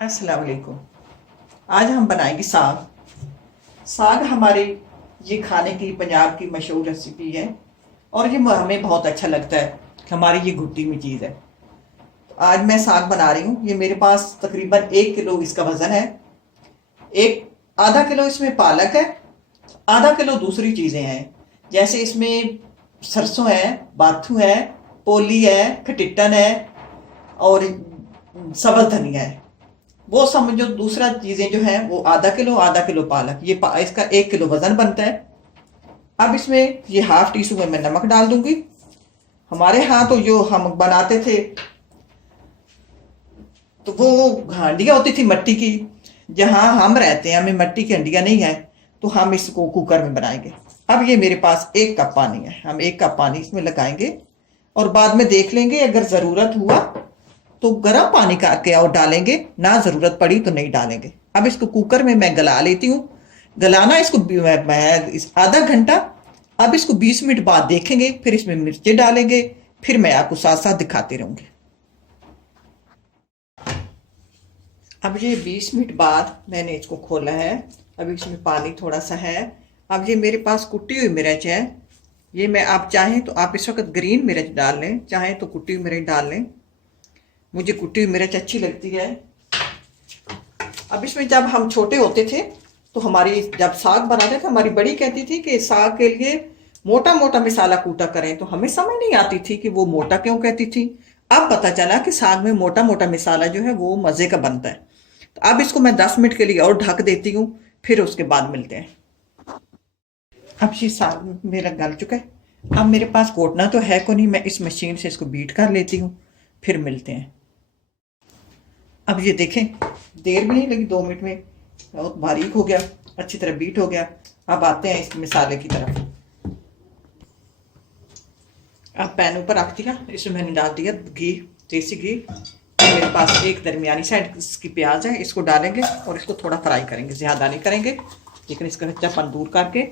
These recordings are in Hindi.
अस्सलाम वालेकुम। आज हम बनाएंगे साग। साग हमारे ये खाने की पंजाब की मशहूर रेसिपी है और ये हमें बहुत अच्छा लगता है कि हमारी ये घुट्टी में चीज़ है। तो आज मैं साग बना रही हूँ। ये मेरे पास तकरीबन 1 किलो इसका वज़न है। एक आधा किलो इसमें पालक है, आधा किलो दूसरी चीज़ें हैं, जैसे इसमें सरसों है, बाथू है, पोली है, खटिटन है और सब्ज़ धनिया है। वो समझो दूसरा चीजें जो है वो आधा किलो पालक, इसका 1 किलो वजन बनता है। अब इसमें ये हाफ टी स्पून में नमक डाल दूंगी। हमारे यहाँ तो जो हम बनाते थे तो वो हांडियाँ होती थी मट्टी की। जहाँ हम रहते हैं हमें मट्टी की हंडियाँ नहीं है, तो हम इसको कुकर में बनाएंगे। अब ये मेरे पास 1 कप पानी है, हम 1 कप पानी इसमें लगाएंगे और बाद में देख लेंगे, अगर ज़रूरत हुआ तो गर्म पानी करके और डालेंगे, ना ज़रूरत पड़ी तो नहीं डालेंगे। अब इसको कुकर में मैं गला लेती हूँ। गलाना इसको मैं इस आधा घंटा। अब इसको 20 मिनट बाद देखेंगे, फिर इसमें मिर्चें डालेंगे, फिर मैं आपको साथ साथ दिखाती रहूँगी। अब ये 20 मिनट बाद मैंने इसको खोला है। अब इसमें पानी थोड़ा सा है। अब ये मेरे पास कुटी हुई मिर्च है। ये मैं, आप चाहें तो आप इस वक्त ग्रीन मिर्च डाल लें, चाहें तो कुटी हुई मिर्च डाल लें। मुझे कुटी हुई मिर्च अच्छी लगती है। अब इसमें जब हम छोटे होते थे तो हमारी जब साग बनाते थे, हमारी बड़ी कहती थी कि साग के लिए मोटा मोटा मसाला कूटा करें, तो हमें समझ नहीं आती थी कि वो मोटा क्यों कहती थी। अब पता चला कि साग में मोटा मोटा मसाला जो है वो मज़े का बनता है। तो अब इसको मैं 10 मिनट के लिए और ढक देती हूँ, फिर उसके बाद मिलते हैं। अब ये साग मेरा गल चुका है। अब मेरे पास घोटना तो है को नहीं, मैं इस मशीन से इसको बीट कर लेती हूँ, फिर मिलते हैं। अब ये देखें, देर भी नहीं लगी, 2 मिनट में बहुत बारीक हो गया, अच्छी तरह बीट हो गया। अब आते हैं इस मसाले की तरफ। अब पैन ऊपर रख दिया, इसमें मैंने डाल दिया घी, देसी घी। मेरे पास एक दरमियानी साइज की प्याज है, इसको डालेंगे और इसको थोड़ा फ्राई करेंगे, ज़्यादा नहीं करेंगे, लेकिन इसका कच्चापन दूर करके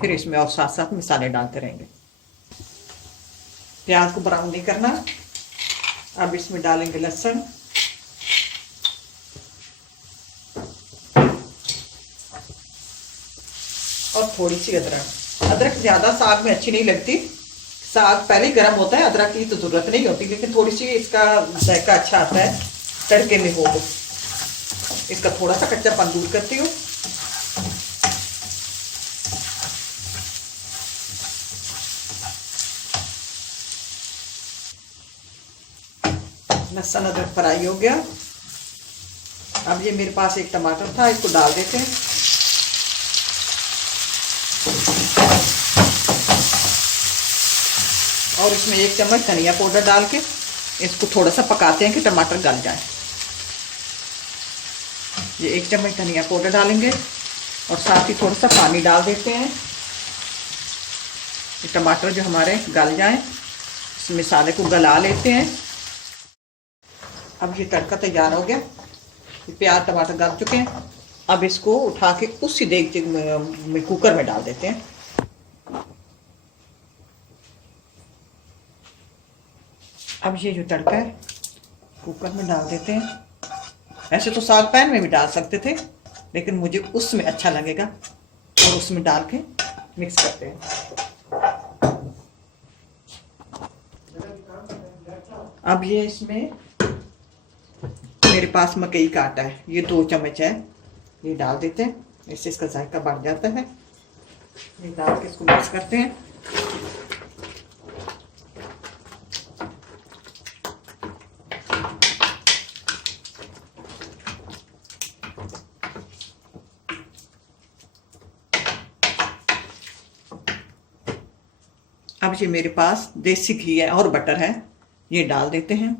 फिर इसमें और साथ साथ मसाले डालते रहेंगे। प्याज को ब्राउन नहीं करना। अब इसमें डालेंगे लहसुन, और थोड़ी सी अदरक। अदरक ज़्यादा साग में अच्छी नहीं लगती, साग पहले ही गर्म होता है, अदरक की तो ज़रूरत नहीं होती, लेकिन थोड़ी सी इसका जायका अच्छा आता है तड़के में हो तो। इसका थोड़ा सा कच्चापन दूर करती हूँ। लहसुन अदरक फ्राई हो गया। अब ये मेरे पास एक टमाटर था, इसको डाल देते हैं। और इसमें 1 चम्मच धनिया पाउडर डाल के इसको थोड़ा सा पकाते हैं कि टमाटर गल जाए। ये 1 चम्मच धनिया पाउडर डालेंगे और साथ ही थोड़ा सा पानी डाल देते हैं, ये टमाटर जो हमारे गल जाए। इस मसाले को गला लेते हैं। अब ये तड़का तैयार हो गया, ये प्याज टमाटर गल चुके हैं। अब इसको उठा के उसी देगचे में कुकर में डाल देते हैं। अब ये जो तड़का है कुकर में डाल देते हैं। ऐसे तो साग पैन में भी डाल सकते थे, लेकिन मुझे उसमें अच्छा लगेगा, और उसमें डाल के मिक्स करते हैं। अब ये इसमें मेरे पास मकई का आटा है, ये 2 चम्मच है, ये डाल देते हैं, इससे इसका जायका बढ़ जाता है। ये डाल के इसको मिक्स करते हैं। अब ये मेरे पास देसी घी है और बटर है, ये डाल देते हैं।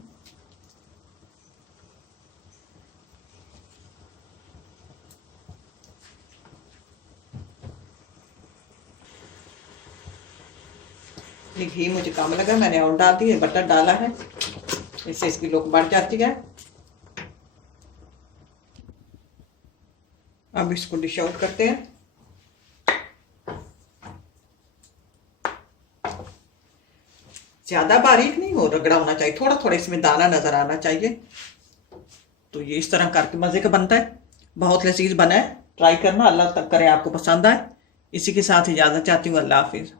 ये घी मुझे कम लगा, मैंने और डाल दिया, बटर डाला है, इससे इसकी लुक बढ़ जाती है। अब इसको डिश आउट करते हैं। ज्यादा बारीक नहीं हो रगड़ा होना चाहिए, थोड़ा थोड़ा इसमें दाना नजर आना चाहिए। तो ये इस तरह करके मज़े का बनता है, बहुत लजीज बना है। ट्राई करना, अल्लाह तक करे आपको पसंद आए। इसी के साथ इजाज़त चाहती हूँ, अल्लाह हाफिज़।